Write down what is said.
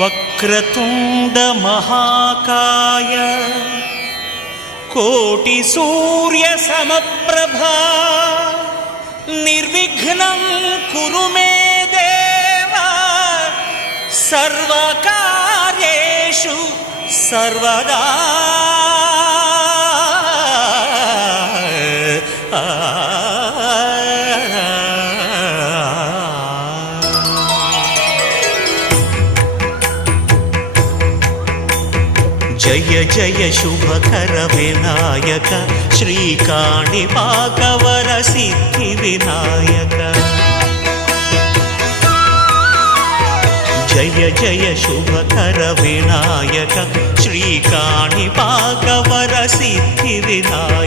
వక్రతుండ మహాకాయ కోటి సూర్య సమప్రభా నిర్విఘ్నం కురు మే దేవ సర్వకార్యేషు సర్వదా. జయ జయ శుభకర వినాయక శ్రీకాణిపాకవర సిద్ధి వినాయక. జయ జయ శుభకర వినాయక శ్రీకాణిపాకవర సిద్ధి వినాయక.